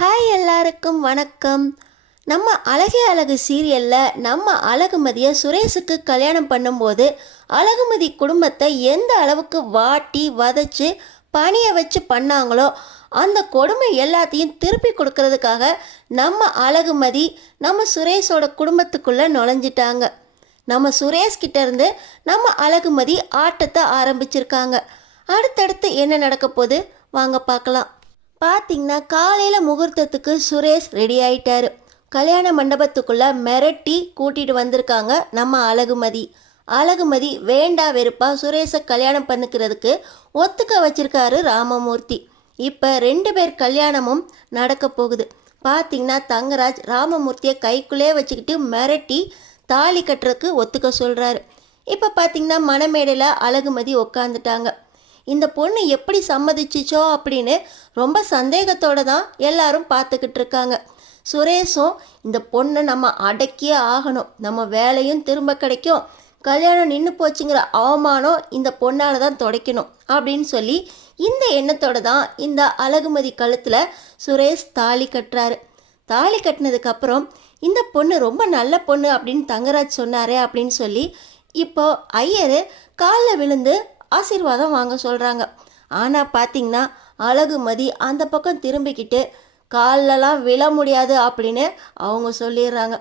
Hi எல்லாருக்கும் வணக்கம். நம்ம அழகே அழகு சீரியலில் நம்ம அழகுமதியை சுரேஷுக்கு கல்யாணம் பண்ணும்போது அழகுமதி குடும்பத்தை எந்த அளவுக்கு வாட்டி வதச்சி பணியை வச்சு பண்ணாங்களோ அந்த கொடுமை எல்லாத்தையும் திருப்பி கொடுக்கறதுக்காக நம்ம அழகுமதி நம்ம சுரேஷோட குடும்பத்துக்குள்ளே நுழைஞ்சிட்டாங்க. நம்ம சுரேஷ்கிட்ட இருந்து நம்ம அழகுமதி ஆட்டத்தை ஆரம்பிச்சிருக்காங்க. அடுத்தடுத்து என்ன நடக்க போகுது வாங்க பார்க்கலாம். பார்த்தீங்கன்னா காலையில் முகூர்த்தத்துக்கு சுரேஷ் ரெடி ஆயிட்டாரு. கல்யாண மண்டபத்துக்குள்ளே மிரட்டி கூட்டிகிட்டு வந்திருக்காங்க நம்ம அழகுமதி வேண்டா வெறுப்பா சுரேஷை கல்யாணம் பண்ணிக்கிறதுக்கு ஒத்துக்க வச்சிருக்காரு ராமமூர்த்தி. இப்போ 2 பேர் கல்யாணமும் நடக்க போகுது. பார்த்தீங்கன்னா தங்கராஜ் ராமமூர்த்தியை கைக்குள்ளே வச்சுக்கிட்டு மிரட்டி தாலி கட்டுறதுக்கு ஒத்துக்க சொல்கிறாரு. இப்போ பார்த்தீங்கன்னா மணமேடையில் அழகுமதி உக்காந்துட்டாங்க. இந்த பொண்ணு எப்படி சம்மதிச்சிச்சோ அப்படின்னு ரொம்ப சந்தேகத்தோடு தான் எல்லாரும் பார்த்துக்கிட்டு இருக்காங்க. சுரேஷும் இந்த பொண்ணை நம்ம அடக்கியே ஆகணும், நம்ம வேலையும் திரும்ப கிடைக்கும், கல்யாணம் நின்று போச்சுங்கிற அவமானம் இந்த பொண்ணால் தான் துடைக்கணும் அப்படின்னு சொல்லி இந்த எண்ணத்தோடு தான் இந்த அழகுமதி கழுத்தில் சுரேஷ் தாலி கட்டுறாரு. தாலி கட்டினதுக்கப்புறம் இந்த பொண்ணு ரொம்ப நல்ல பொண்ணு அப்படின்னு தங்கராஜ் சொன்னாரே அப்படின்னு சொல்லி இப்போ ஐயர் காலில் விழுந்து ஆசீர்வாதம் வாங்க சொல்கிறாங்க. ஆனால் பார்த்தீங்கன்னா அழகுமதி அந்த பக்கம் திரும்பிக்கிட்டு கால்லலாம் விழ முடியாது அப்படின்னு அவங்க சொல்லிடுறாங்க.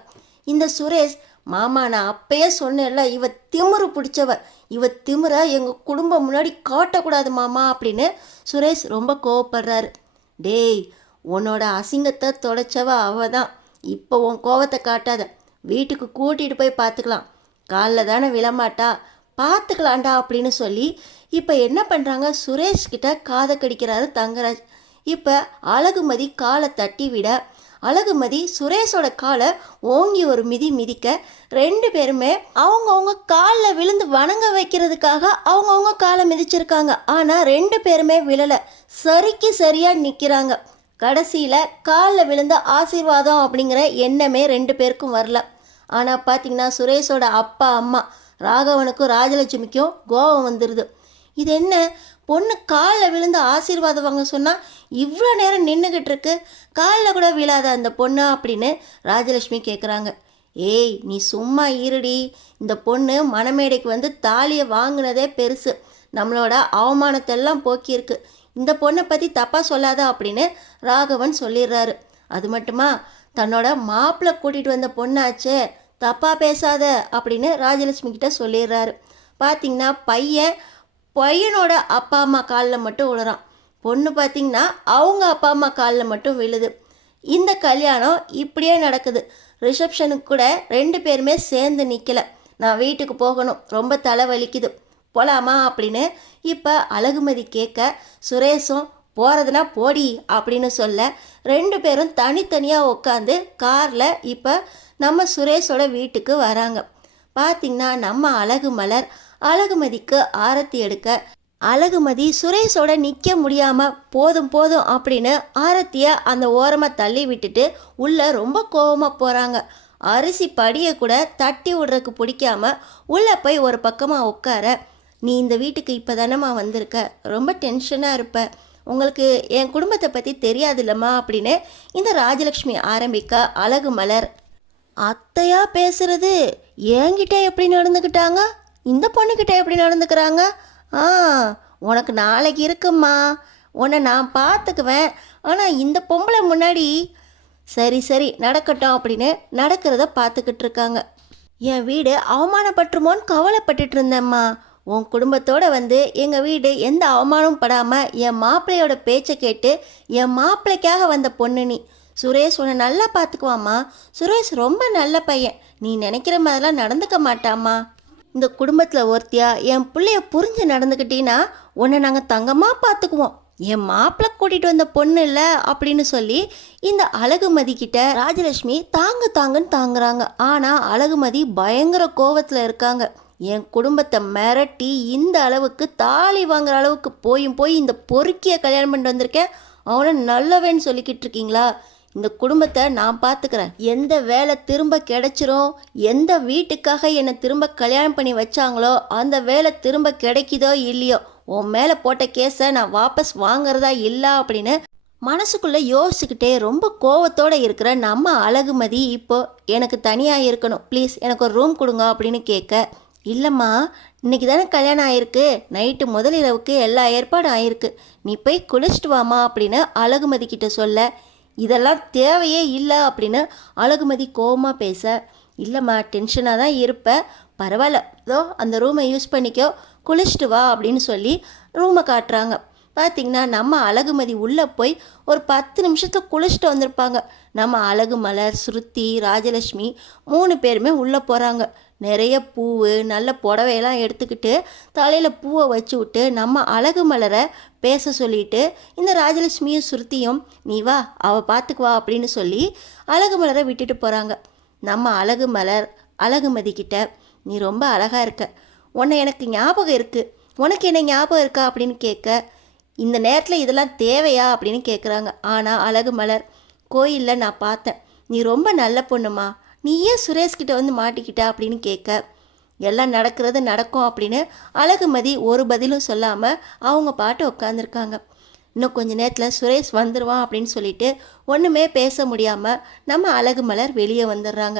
இந்த சுரேஷ், மாமா நான் அப்பயே சொன்னேன்ல, இவ திமிரு பிடிச்சவ, இவ திமிரை எங்கள் குடும்பம் முன்னாடி காட்டக்கூடாது மாமா அப்படின்னு சுரேஷ் ரொம்ப கோவப்படுறாரு. டேய், உன்னோட அசிங்கத்தை தொலைச்சவ அவ தான், இப்போ உன் கோவத்தை காட்டாத, வீட்டுக்கு கூட்டிகிட்டு போய் பார்த்துக்கலாம், காலில் தானே விழமாட்டா, பார்த்துக்கலாண்டா அப்படின்னு சொல்லி இப்போ என்ன பண்ணுறாங்க, சுரேஷ்கிட்ட காதை கடிக்கிறாரு தங்கராஜ். இப்போ அழகுமதி காலை தட்டி விட அழகுமதி சுரேஷோட காலை ஓங்கி ஒரு மிதிக்க 2 பேருமே அவங்கவுங்க காலில் விழுந்து வணங்க வைக்கிறதுக்காக அவங்கவுங்க காலை மிதிச்சிருக்காங்க. ஆனால் 2 பேருமே விழலை, சரிக்கு சரியாக நிற்கிறாங்க. கடைசியில் காலில் விழுந்த ஆசீர்வாதம் அப்படிங்கிற எண்ணமே 2 பேருக்கும் வரல. ஆனால் பார்த்தீங்கன்னா சுரேஷோட அப்பா அம்மா ராகவனுக்கும் ராஜலட்சுமிக்கும் கோபம் வந்துடுது. இது என்ன, பொண்ணு காலில் விழுந்து ஆசீர்வாதம் வாங்க சொன்னால் இவ்வளோ நேரம் நின்றுக்கிட்டு இருக்கு, காலில் கூட விழாத அந்த பொண்ணு அப்படின்னு ராஜலட்சுமி கேட்குறாங்க. ஏய் நீ சும்மா இருடி, இந்த பொண்ணு மணமேடைக்கு வந்து தாலியை வாங்கினதே பெருசு, நம்மளோட அவமானத்தெல்லாம் போக்கியிருக்கு, இந்த பொண்ணை பற்றி தப்பாக சொல்லாத அப்படின்னு ராகவன் சொல்லிடுறாரு. அது மட்டுமா, தன்னோட மாப்பிள்ளை கூட்டிகிட்டு வந்த பொண்ணாச்சே, தப்பாக பேசாத அப்படின்னு ராஜலட்சுமி கிட்ட சொல்லிடுறாரு. பார்த்திங்கன்னா பையனோட அப்பா அம்மா காலில் மட்டும் விழுறான், பொண்ணு பார்த்திங்கன்னா அவங்க அப்பா அம்மா காலில் மட்டும் விழுது. இந்த கல்யாணம் இப்படியே நடக்குது. ரிசப்ஷனுக்கு கூட 2 பேருமே சேர்ந்து நிற்கலை. நான் வீட்டுக்கு போகணும், ரொம்ப தலை வலிக்குது, போகலாமா அப்படின்னு இப்போ அழகுமதி கேட்க சுரேஷும் போகிறதுனா போடி அப்படின்னு சொல்ல 2 பேரும் தனித்தனியாக உட்காந்து காரில் இப்போ நம்ம சுரேஷோட வீட்டுக்கு வராங்க. பார்த்திங்கன்னா நம்ம அழகுமதிக்கு ஆரத்தி எடுக்க அழகுமதி சுரேஷோட நிற்க முடியாமல் போதும் போதும் அப்படின்னு ஆரத்தியை அந்த ஓரமாக தள்ளி விட்டுட்டு உள்ளே ரொம்ப கோபமாக போகிறாங்க. அரிசி படியை கூட தட்டி விடுறதுக்கு பிடிக்காம உள்ளே போய் ஒரு பக்கமாக உட்கார, நீ இந்த வீட்டுக்கு இப்போ தானம்மா வந்திருக்க, ரொம்ப டென்ஷனாக இருப்ப, உங்களுக்கு என் குடும்பத்தை பற்றி தெரியாதுல்லம்மா அப்படின்னு இந்த ராஜலக்ஷ்மி ஆரம்பிக்க அழகுமலர், அத்தையா பேசுறது என்கிட்ட எப்படி நடந்துக்கிட்டாங்க, இந்த பொண்ணுக்கிட்ட எப்படி நடந்துக்கிறாங்க, உனக்கு நாளைக்கு இருக்கும்மா, உன்னை நான் பார்த்துக்குவேன், ஆனால் இந்த பொம்பளை முன்னாடி சரி நடக்கட்டும் அப்படின்னு நடக்கிறத பார்த்துக்கிட்டு இருக்காங்க. என் வீடு அவமானப்பட்டுருமோன்னு கவலைப்பட்டுட்டு இருந்தேம்மா, உன் குடும்பத்தோடு வந்து எங்கள் வீடு எந்த அவமானமும் படாமல் என் மாப்பிள்ளையோட பேச்சை கேட்டு என் மாப்பிள்ளைக்காக வந்த பொண்ணு நீ. சுரேஷ் உன்னை நல்லா பார்த்துக்குவாம்மா, சுரேஷ் ரொம்ப நல்ல பையன், நீ நினைக்கிற மாதிரிலாம் நடந்துக்க மாட்டாம்மா, இந்த குடும்பத்தில் ஒருத்தியா என் பிள்ளைய புரிஞ்சு நடந்துக்கிட்டீன்னா உன்னை நாங்கள் தங்கமாக பார்த்துக்குவோம், என் மாப்பிள்ளை கூட்டிகிட்டு வந்த பொண்ணு இல்லை அப்படின்னு சொல்லி இந்த அழகுமதி கிட்ட ராஜலட்சுமி தாங்குன்னு தாங்குறாங்க. ஆனால் அழகுமதி பயங்கர கோபத்தில் இருக்காங்க. என் குடும்பத்தை மிரட்டி இந்த அளவுக்கு தாலி வாங்குற அளவுக்கு போய் இந்த பொறுக்கியை கல்யாணம் பண்ணிட்டு வந்திருக்கேன், அவனை நல்லவேன்னு சொல்லிக்கிட்டு இருக்கீங்களா, இந்த குடும்பத்தை நான் பார்த்துக்கிறேன், எந்த வேலை திரும்ப கிடைச்சிரும், எந்த வீட்டுக்காக என்னை திரும்ப கல்யாணம் பண்ணி வச்சாங்களோ அந்த வேலை திரும்ப கிடைக்குதோ இல்லையோ, உன் மேலே போட்ட கேஸை நான் வாபஸ் வாங்குறதா இல்லை அப்படின்னு மனசுக்குள்ளே யோசிச்சுக்கிட்டே ரொம்ப கோவத்தோடு இருக்கிற நம்ம அழகுமதி இப்போ எனக்கு தனியாக இருக்கணும், ப்ளீஸ் எனக்கு ஒரு ரூம் கொடுங்க அப்படின்னு கேட்க, இல்லைம்மா இன்னைக்கு தானே கல்யாணம் ஆயிருக்கு, நைட்டு முதலிரவுக்கு எல்லா ஏற்பாடும் ஆயிருக்கு, நீ போய் குளிச்சுட்டு வாமா அப்படின்னு அழகுமதி கிட்ட சொல்ல, இதெல்லாம் தேவையே இல்லை அப்படின்னு அழகுமதி கோவமாக பேச, இல்லைம்மா டென்ஷனாக தான் இருப்ப, பரவாயில்ல இதோ அந்த ரூமை யூஸ் பண்ணிக்கோ, குளிச்சுட்டு வா அப்படின்னு சொல்லி ரூமை காட்டுறாங்க. பார்த்திங்கன்னா நம்ம அழகுமதி உள்ளே போய் ஒரு 10 நிமிஷத்தில் குளிச்சுட்டு வந்திருப்பாங்க. நம்ம அழகுமலர், ஸ்ருதி, ராஜலட்சுமி 3 பேருமே உள்ளே போகிறாங்க. நிறைய பூவு நல்ல புடவையெல்லாம் எடுத்துக்கிட்டு தலையில் பூவை வச்சு விட்டு நம்ம அழகுமலரை பேச சொல்லிட்டு இந்த ராஜலட்சுமியும் ஸ்ருதியும் நீ வா அவள் பார்த்துக்குவா அப்படின்னு சொல்லி அழகுமலரை விட்டுட்டு போகிறாங்க. நம்ம அழகுமலர் அழகுமதி கிட்ட நீ ரொம்ப அழகாக இருக்க, உன்னை எனக்கு ஞாபகம் இருக்குது, உனக்கு என்ன ஞாபகம் இருக்கா அப்படின்னு கேட்க, இந்த நேரத்தில் இதெல்லாம் தேவையா அப்படின்னு கேட்குறாங்க. ஆனால் அழகுமலர், கோயிலில் நான் பார்த்தேன், நீ ரொம்ப நல்ல பொண்ணுமா, நீ ஏன் சுரேஷ்கிட்ட வந்து மாட்டிக்கிட்ட அப்படின்னு கேட்க, எல்லாம் நடக்கிறது நடக்கும் அப்படின்னு அழகுமதி ஒரு பதிலும் சொல்லாமல் அவங்க பாட்டு உட்காந்துருக்காங்க. இன்னும் கொஞ்சம் நேரத்தில் சுரேஷ் வந்துடுவான் அப்படின்னு சொல்லிட்டு ஒன்றுமே பேச முடியாமல் நம்ம அழகுமலர் வெளியே வந்துடுறாங்க.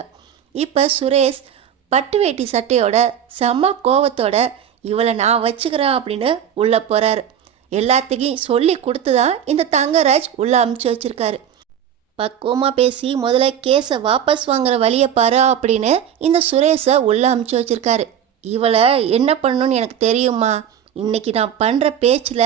இப்போ சுரேஷ் பட்டு வேட்டி சட்டையோட செம்ம கோவத்தோட இவளை நான் வச்சுக்கிறேன் அப்படின்னு உள்ளே போகிறாரு. எல்லாத்துக்கும் சொல்லி கொடுத்து தான் இந்த தங்கராஜ் உள்ளே அமுச்சு வச்சுருக்காரு. பக்குவமாக பேசி முதல்ல கேஸை வாபஸ் வாங்குற வழியை பாரு அப்படின்னு இந்த சுரேஷை உள்ளே அமுச்சு வச்சுருக்காரு. இவளை என்ன பண்ணணும்னு எனக்கு தெரியுமா, இன்றைக்கி நான் பண்ணுற பேச்சில்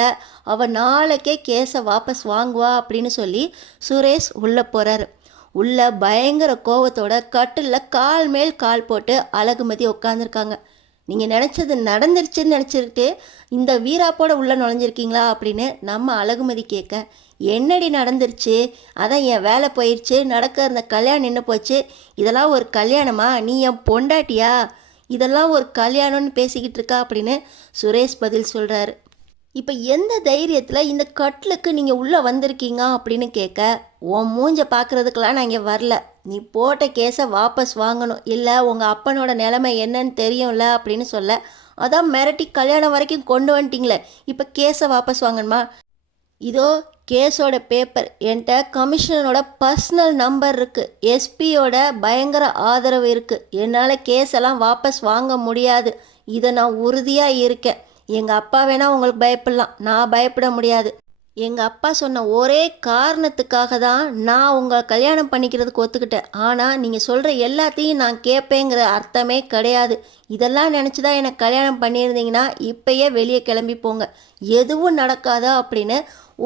அவள் நாளைக்கே கேஸை வாபஸ் வாங்குவா அப்படின்னு சொல்லி சுரேஷ் உள்ளே போகிறாரு. உள்ள பயங்கர கோவத்தோட கட்டிலில் கால் மேல் கால் போட்டு அழகுமதி உட்காந்துருக்காங்க. நீங்கள் நினச்சது நடந்துருச்சுன்னு நினச்சிக்கிட்டு இந்த வீராப்போட உள்ளே நுழைஞ்சிருக்கீங்களா அப்படின்னு நம்ம அழகுமதி கேட்க, என்னடி நடந்துருச்சு, அதான் என் வேலை போயிடுச்சு, நடக்க இருந்த கல்யாணம் நின்று போச்சு, இதெல்லாம் ஒரு கல்யாணமா, நீ என் பொண்டாட்டியா, இதெல்லாம் ஒரு கல்யாணம்னு பேசிக்கிட்டு இருக்கா அப்படின்னு சுரேஷ் பதில் சொல்கிறாரு. இப்போ எந்த தைரியத்தில் இந்த கட்டிலுக்கு நீங்கள் உள்ளே வந்திருக்கீங்க அப்படின்னு கேட்க, உன் மூஞ்சை பார்க்குறதுக்கெலாம் நான் இங்கே வரல, நீ போட்ட கேஸை வாபஸ் வாங்கணும், இல்லை உங்கள் அப்பனோட நிலைமை என்னன்னு தெரியும்ல அப்படின்னு சொல்ல, அதான் மிரட்டி கல்யாணம் வரைக்கும் கொண்டு வந்துட்டீங்களே, இப்போ கேஸை வாபஸ் வாங்கணுமா, இதோ கேஸோட பேப்பர் என்கிட்ட, கமிஷனரோட பர்சனல் நம்பர் இருக்குது, எஸ்பியோட பயங்கர ஆதரவு இருக்குது, என்னால் கேஸெல்லாம் வாபஸ் வாங்க முடியாது, இதை நான் உறுதியாக இருக்கேன். எங்கள் அப்பா வேணால் உங்களுக்கு பயப்படலாம், நான் பயப்பட முடியாது. எங்கள் அப்பா சொன்ன ஒரே காரணத்துக்காக தான் நான் உங்களை கல்யாணம் பண்ணிக்கிறதுக்கு ஒத்துக்கிட்டேன். ஆனால் நீங்கள் சொல்கிற எல்லாத்தையும் நான் கேட்பேங்கிற அர்த்தமே கிடையாது. இதெல்லாம் நினச்சி தான் எனக்கு கல்யாணம் பண்ணியிருந்தீங்கன்னா இப்போயே வெளியே கிளம்பி போங்க, எதுவும் நடக்காதா அப்படின்னு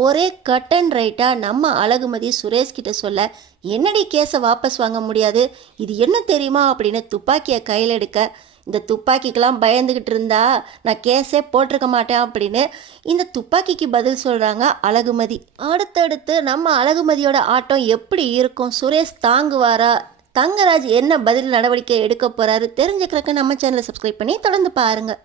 ஒரே கட் அண்ட் ரைட்டாக நம்ம அழகுமதி சுரேஷ்கிட்ட சொல்ல, என்னடி கேஸை வாபஸ் வாங்க முடியாது, இது என்ன தெரியுமா அப்படின்னு துப்பாக்கியை கையில் எடுக்க, இந்த துப்பாக்கிக்கெல்லாம் பயந்துக்கிட்டு இருந்தா நான் கேஸே போட்டிருக்க மாட்டேன் அப்படின்னு இந்த துப்பாக்கிக்கு பதில் சொல்கிறாங்க அழகுமதி. அடுத்தடுத்து நம்ம அழகுமதியோட ஆட்டம் எப்படி இருக்கும், சுரேஷ் தாங்குவாரா, தங்கராஜ் என்ன பதில் நடவடிக்கை எடுக்க போகிறாரு தெரிஞ்சுக்கிறதுக்கு நம்ம சேனலை சப்ஸ்கிரைப் பண்ணி தொடர்ந்து பாருங்கள்.